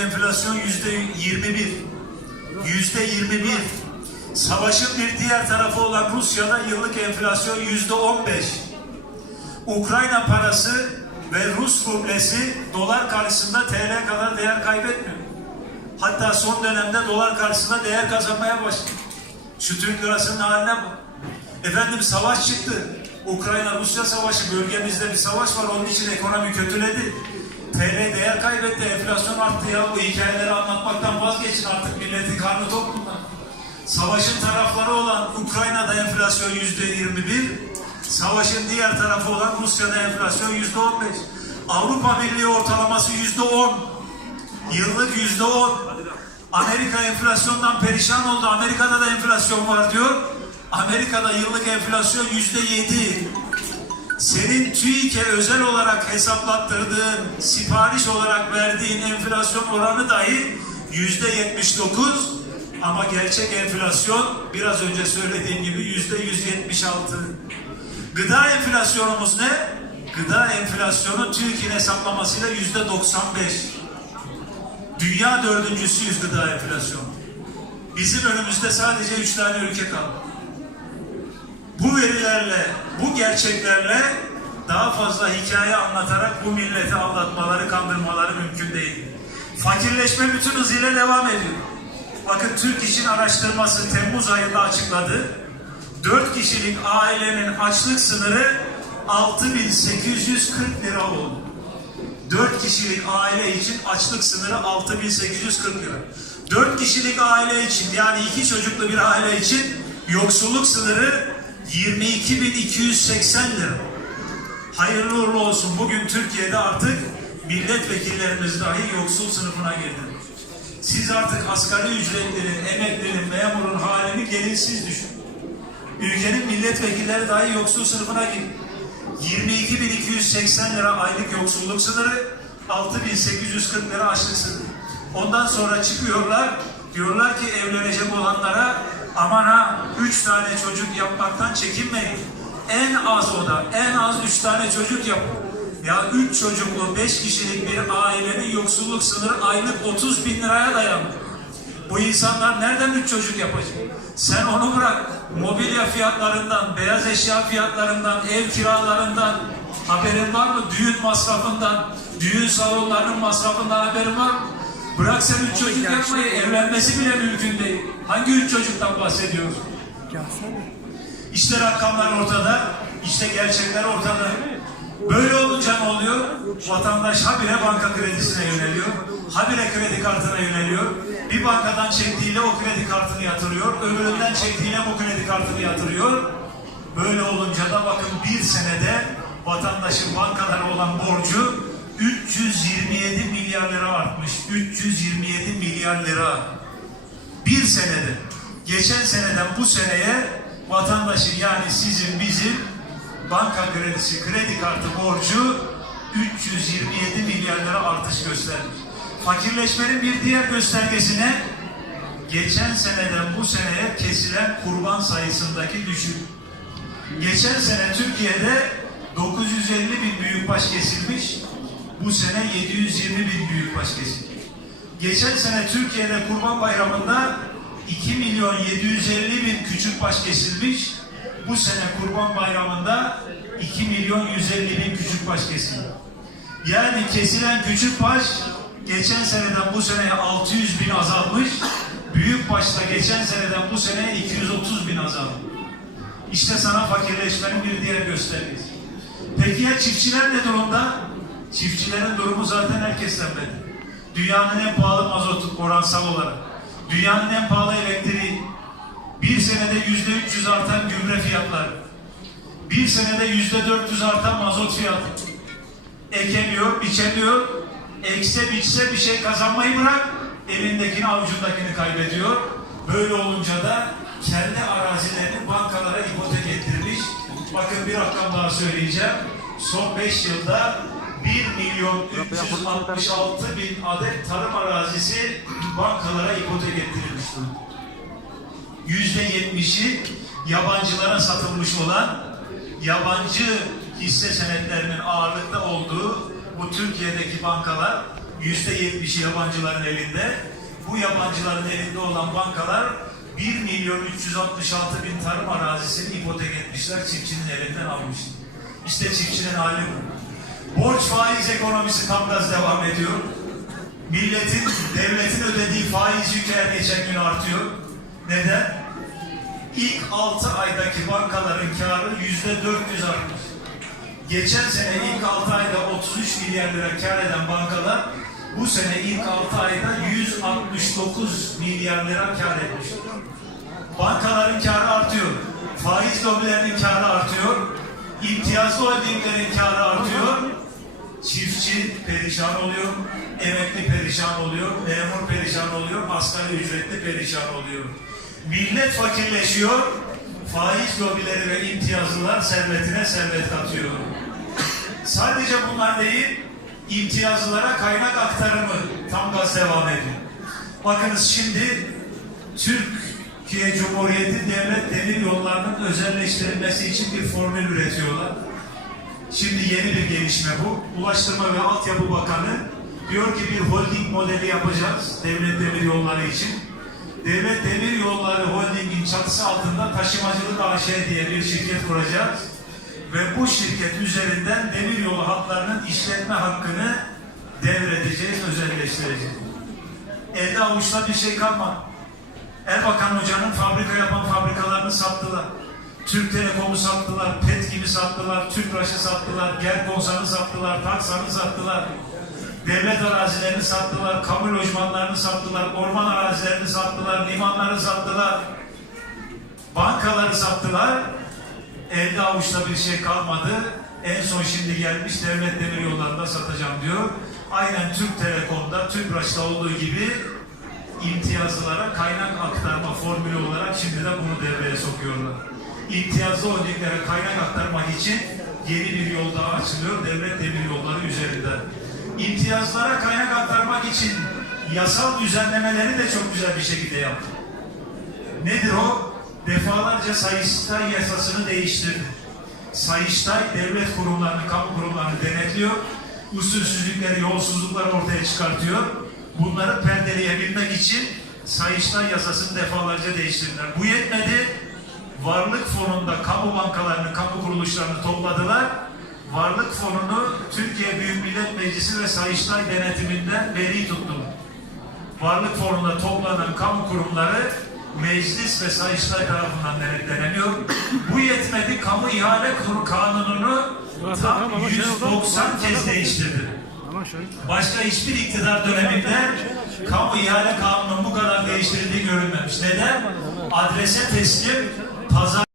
enflasyon yüzde 21. Yüzde 21. Savaşın bir diğer tarafı olan Rusya'da yıllık enflasyon yüzde 15. Ukrayna parası ve Rus rublesi dolar karşısında TL kadar değer kaybetmiyor. Hatta son dönemde dolar karşısında değer kazanmaya başladı. Şu Türk lirasının haline bak. Efendim savaş çıktı. Ukrayna-Rusya savaşı bölgemizde bir savaş var onun için ekonomi kötüledi. TL değer kaybetti, enflasyon arttı ya bu hikayeleri anlatmaktan vazgeçin artık milletin karnı tok bundan. Savaşın tarafları olan Ukrayna'da enflasyon yüzde 21, savaşın diğer tarafı olan Rusya'da enflasyon yüzde 15. Avrupa Birliği ortalaması yüzde 10, yıllık yüzde 10. Amerika enflasyondan perişan oldu. Amerika'da da enflasyon var diyor. Amerika'da yıllık enflasyon yüzde 7 senin TÜİK'e özel olarak hesaplattırdığın, sipariş olarak verdiğin enflasyon oranı dahi yüzde yetmiş dokuz ama gerçek enflasyon biraz önce söylediğim gibi yüzde yüz yetmiş altı. Gıda enflasyonumuz ne? Gıda enflasyonu TÜİK'in hesaplamasıyla yüzde doksan beş. Dünya dördüncüsüyüz gıda enflasyonu. Bizim önümüzde sadece üç tane ülke kaldı. Bu verilerle, bu gerçeklerle daha fazla hikaye anlatarak bu milleti aldatmaları, kandırmaları mümkün değil. Fakirleşme bütün hızıyla devam ediyor. Bakın Türk İş'in araştırması Temmuz ayında açıkladı. 4 kişilik ailenin açlık sınırı 6840 lira oldu. 4 kişilik aile için açlık sınırı 6840 lira. 4 kişilik aile için yani iki çocuklu bir aile için yoksulluk sınırı 22.280 lira. Hayırlı uğurlu olsun. Bugün Türkiye'de artık milletvekillerimiz dahi yoksul sınıfına girdi. Siz artık asgari ücretleri, emeklinin, memurun halini gelin siz düşünün. Ülkenin milletvekilleri dahi yoksul sınıfına girdi. 22.280 lira aylık yoksulluk sınırı, 6.840 lira açlık sınırı. Ondan sonra çıkıyorlar, diyorlar ki evlenecek olanlara Aman ha, üç tane çocuk yapmaktan çekinmeyin. En az o da, en az üç tane çocuk yap. Ya üç çocuklu, beş kişilik bir ailenin yoksulluk sınırı aylık 30 bin liraya dayanıyor. Bu insanlar nereden üç çocuk yapacak? Sen onu bırak. Mobilya fiyatlarından, beyaz eşya fiyatlarından, ev kiralarından haberin var mı? Düğün masrafından, düğün salonlarının masrafından haberin var mı? Bırak sen üç çocuk yapmayı, evlenmesi bile mümkün değil. Hangi üç çocuktan bahsediyoruz? İşte rakamlar ortada, işte gerçekler ortada. Böyle olunca ne oluyor? Vatandaş habire banka kredisine yöneliyor, habire kredi kartına yöneliyor. Bir bankadan çektiğiyle o kredi kartını yatırıyor, öbüründen çektiğiyle bu kredi kartını yatırıyor. Böyle olunca da bakın bir senede vatandaşın bankalara olan borcu 327 milyar lira artmış. 327 milyar lira. Bir senede. Geçen seneden bu seneye vatandaşın yani sizin bizim banka kredisi, kredi kartı borcu 327 milyar lira artış göstermiş. Fakirleşmenin bir diğer göstergesine geçen seneden bu seneye kesilen kurban sayısındaki düşük. Geçen sene Türkiye'de 950 bin büyükbaş kesilmiş, bu sene 720 bin büyükbaş kesildi. Geçen sene Türkiye'de Kurban Bayramı'nda 2 milyon 750 bin küçükbaş kesilmiş. Bu sene Kurban Bayramı'nda 2 milyon 150 bin küçükbaş kesildi. Yani kesilen küçükbaş geçen seneden bu sene 600 bin azalmış. Büyükbaşta geçen seneden bu sene 230 bin azalmış. İşte sana fakirleşmenin bir diğer göstergesi. Peki ya çiftçiler ne durumda? Çiftçilerin durumu zaten herkesten belli. Dünyanın en pahalı mazotu oransal olarak. Dünyanın en pahalı elektriği. Bir senede yüzde 300 artan gübre fiyatları. Bir senede yüzde 400 artan mazot fiyatı. Ekemiyor, biçemiyor. Ekse biçse bir şey kazanmayı bırak. Elindekini, avucundakini kaybediyor. Böyle olunca da kendi arazilerini bankalara ipotek ettirmiş. Bakın bir rakam daha söyleyeceğim. Son beş yılda 1 milyon 366 bin adet tarım arazisi bankalara ipotek ettirilmiş durumda. Yüzde yetmişi yabancılara satılmış olan yabancı hisse senetlerinin ağırlıkta olduğu bu Türkiye'deki bankalar yüzde yetmişi yabancıların elinde. Bu yabancıların elinde olan bankalar 1 milyon 366 bin tarım arazisini ipotek etmişler, çiftçinin elinden almış. İşte çiftçinin hali bu. Borç faiz ekonomisi tam gaz devam ediyor. Milletin, devletin ödediği faiz yükü her geçen gün artıyor. Neden? İlk altı aydaki bankaların karı yüzde dört yüz artmış. Geçen sene ilk altı ayda 33 milyar lira kar eden bankalar bu sene ilk altı ayda 169 milyar lira kar etmiş. Bankaların karı artıyor. Faiz lobilerinin karı artıyor. İmtiyazlı holdinglerin karı artıyor. Çiftçi perişan oluyor, emekli perişan oluyor, memur perişan oluyor, asgari ücretli perişan oluyor. Millet fakirleşiyor, faiz lobileri ve imtiyazlılar servetine servet katıyor. Sadece bunlar değil, imtiyazlılara kaynak aktarımı tam gaz devam ediyor. Bakınız şimdi Türkiye Cumhuriyeti Devlet Demir Yolları'nın özelleştirilmesi için bir formül üretiyorlar. Şimdi yeni bir gelişme bu. Ulaştırma ve Altyapı Bakanı diyor ki bir holding modeli yapacağız devlet demir yolları için. Devlet Demir Yolları Holding'in çatısı altında Taşımacılık AŞ diye bir şirket kuracağız. Ve bu şirket üzerinden demir yolu hatlarının işletme hakkını devredeceğiz, özelleştireceğiz. Elde avuçta bir şey kalmadı. Erbakan Hoca'nın fabrika yapan fabrikalar Türk Telekom'u sattılar, pet e gibi sattılar, Türk Raşı sattılar, Gerkonsan'ı sattılar, Taksan'ı sattılar. Devlet arazilerini sattılar, kamu lojmanlarını sattılar, orman arazilerini sattılar, limanları sattılar. Bankaları sattılar. Elde avuçta bir şey kalmadı. En son şimdi gelmiş devlet demir yollarında satacağım diyor. Aynen Türk Telekom'da, Türk Tüpraş'ta olduğu gibi imtiyazlara kaynak aktarma formülü olarak şimdi de bunu devreye sokuyorlar imtiyazlı örneklere kaynak aktarmak için yeni bir yol daha açılıyor devlet demir yolları üzerinden. İmtiyazlara kaynak aktarmak için yasal düzenlemeleri de çok güzel bir şekilde yaptı. Nedir o? Defalarca Sayıştay yasasını değiştirdi. Sayıştay devlet kurumlarını, kamu kurumlarını denetliyor. Usulsüzlükleri, yolsuzlukları ortaya çıkartıyor. Bunları perdeleyebilmek için Sayıştay yasasını defalarca değiştirdiler. Bu yetmedi varlık fonunda kamu bankalarını, kamu kuruluşlarını topladılar. Varlık fonunu Türkiye Büyük Millet Meclisi ve Sayıştay denetiminden veri tuttular. Varlık fonunda toplanan kamu kurumları meclis ve sayıştay tarafından denetleniyor. Bu yetmedi kamu ihale kurulu kanununu tam 190 şey kez şey değiştirdi. Şey Başka hiçbir iktidar döneminde kamu ihale kanunu bu kadar değiştirildiği görünmemiş. Neden? Adrese teslim pazar